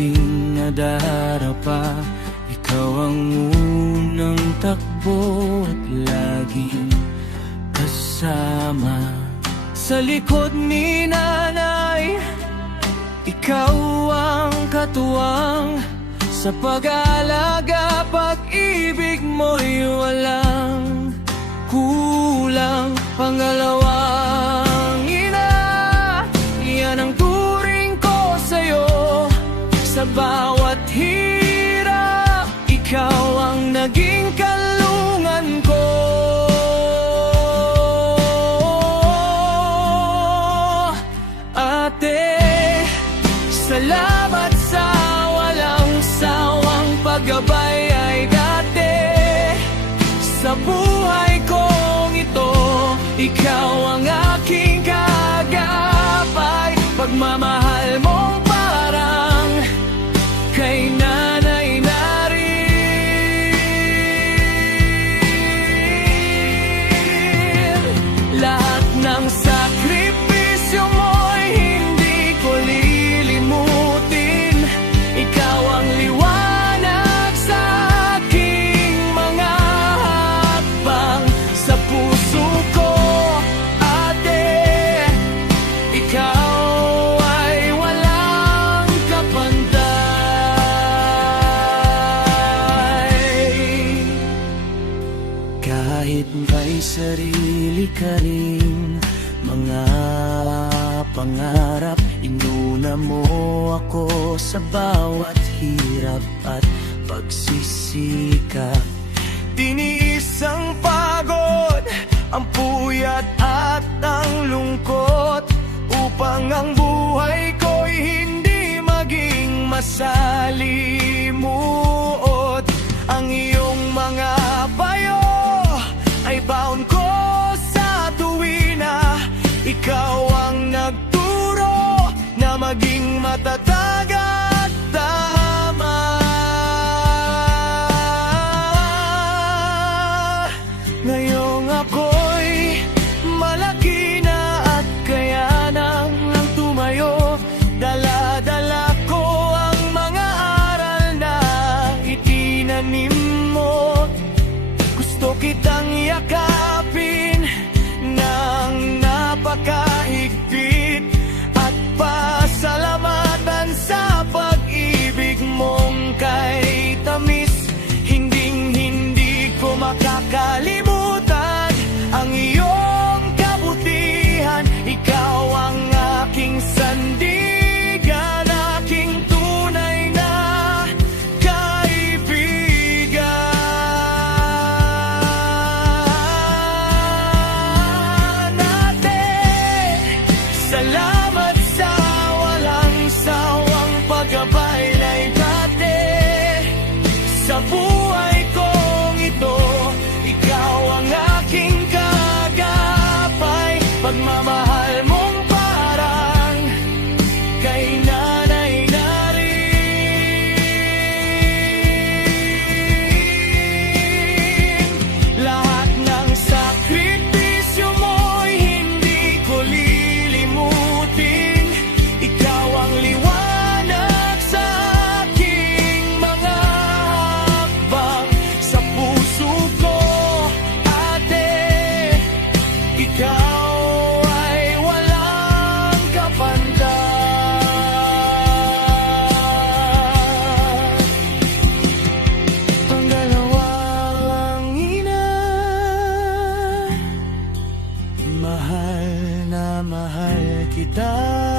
laging nadarapa. Ikaw ang unang takbo at laging kasama. Sa likod ni nanay, ikaw ang katuwang. Sa pag-aalaga, pag-ibig mo'y walang kulang. Pangalawang ina, yan ang turing ko sa'yo. Sa bawat hirap, ikaw ang naging kalungan ko. Ate, salamat sa walang sawang paggabay ay dati. Sa buhay kong ito, ikaw ang aking kagapay. Pagmamahal mong parang kay nanay na rin. Lahat ng sakripisyo mo'y hindi ko lilimutin. Ikaw ang liwanag sa aking mga hakbang. Sa puso ko, ate, ikaw ay walang kapantay. Kahit may sarili ka rin mga pangarap, inuna mo ako sa bawat hirap at pagsisikap. Tiniis ang pagod, ang puyat at ang lungkot, upang ang buhay ko'y hindi maging masalimuot. Ang iyong mga payo ay baon ko sa tuwina. Ikaw ang nagturo na maging matatag at tama. Ngayong ako'y malaki na at kaya nang tumayo, dala-dala ko ang mga aral na itinanim mo. Gusto kitang yakapin ng napakahigpit at pasalamatan sa pag-ibig mong kay tamis. Hinding-hindi ko makakalimutan ang iyong kabutihan. Ikaw ang aking sandigan, aking tunay na kaibigan. Ate, salamat sa walang sawang paggabay lay dati. Sa buhay kong ito, ikaw ang aking kagapay. Pagmamahal mong parang kay nanay na rin. Lahat ng sakripisyo mo'y hindi ko lilimutin. Ikaw ang liwanag sa aking mga hakbang. Sa puso ko, ate, ikaw ay walang kapantay. Pangalawang ina, mahal na mahal kita.